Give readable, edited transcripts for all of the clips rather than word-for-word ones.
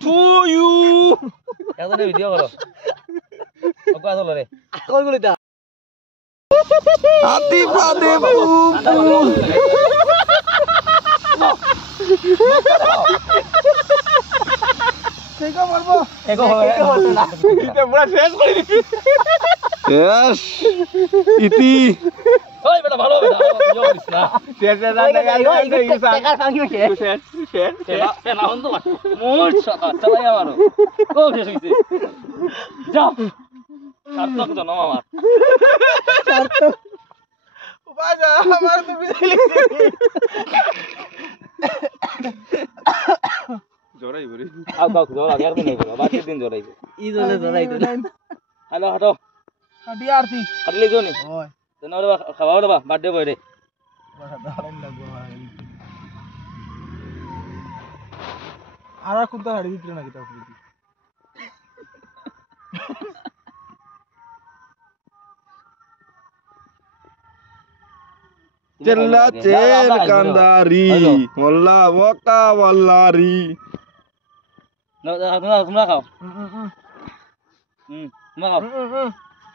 to you একজনে video করো ওকে আসলে রে কইগুলো দা আতিফ আতিফ সেটা মারবো এগো হবে না ইতে পুরা শেষ করে দিছি শেষ ইতি ওই বেটা ভালো হবে ভিডিও করিস না শেষ না টাকা ভাঙি হইছে শেষ শেষ না হন তো মোর চালাই আমারো ও শেষ হইছে যাও সার্থক জনম আমার সার্থক বাজা আমার তো বিজয় লিখছি জড়াই বলি আও কাউ জোরা আর দিন নেই বাকি দিন জড়াইবে ই জলে জড়াই তো হ্যালো হটো হাডি আরতি হাটলে জনি ওই তোনরে খাওয়া দেবা বার্থডে বয় রে বড় দাঁড়ান লাগবো আর কোনটা হাড়ি দিতে নাকি তা চেল্লা চেল কান্দারি মোল্লা ওকা ওয়াল্লারি না তোমরা খাও তোমরা খাও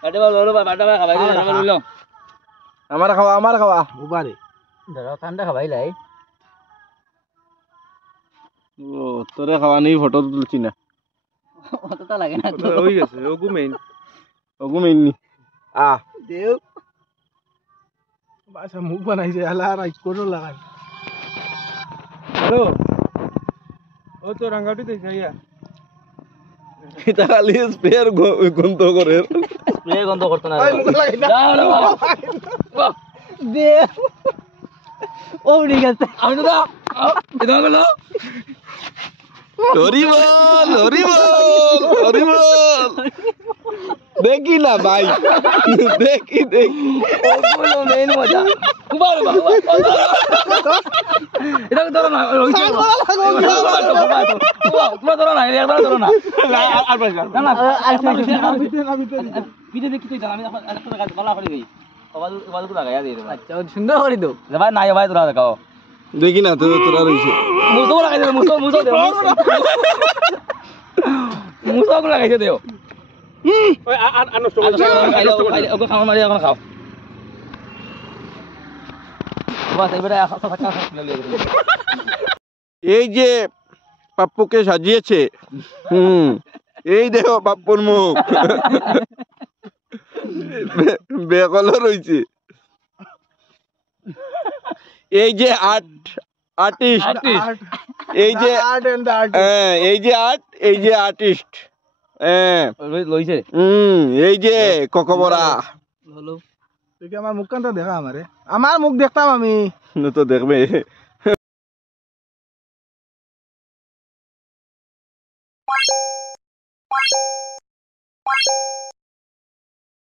বার্থডে বল বলো বার্থডে খাওয়াই দিলে বললো আমার খাওয়া উবারে দাদা ঠান্ডা খাওয়াই লাই ও তোরে খাওয়া নেই ফটো তুলছি না অতটা লাগে না হই গেছে ওগু মেইন নি আ দেও বাসা মুখ বানাইছে আলা রাই কোন লাগাই হ্যালো ও তো রাঙ্গাটি দেই যাইয়া এটা খালি স্পেয়ার গন্ধ করে স্প্রে গন্ধ করতে না ওই মুখ লাগাই না বাহ দে ও ঠিক আছে আমি তো এটা গেলো হরিবল দেখি না ভাই দেখি ওগুলো মেইন মজা কুমার বাবা এটা ধরো না তোমার ধরো না একবার ধরো না আর পাঁচ না না ভিতরে ভিডিও দেখি তুই জান আমি একটা কাজ বলা করে দেই আওয়াজ আওয়াজ করে গায়া দিয়ে দেব আচ্ছা সুন্দর করে দাও ভাই নাই ভাই তোরা দেখাও দেখি না তোরা রইছে মুসো লাগাই দে মুসো দে মুসো লাগাই দে ওই আর নষ্ট ওকে খাওয়া মারি এখন খাও বাস এবারে এই যে পাপ্পুকে সাজিয়েছে এই দেখো পাপ্পুর মুখ বেকলও রয়েছে এই যে আর্টিস্ট এই যে আর্ট এন্ড আর্ট এই যে এই যে আর্টিস্ট লইছে এই যে ককবরা হলো তুই কি আমার মুখ কানটা দেখা আমারে আমার মুখ দেখতাম আমি তো দেখবে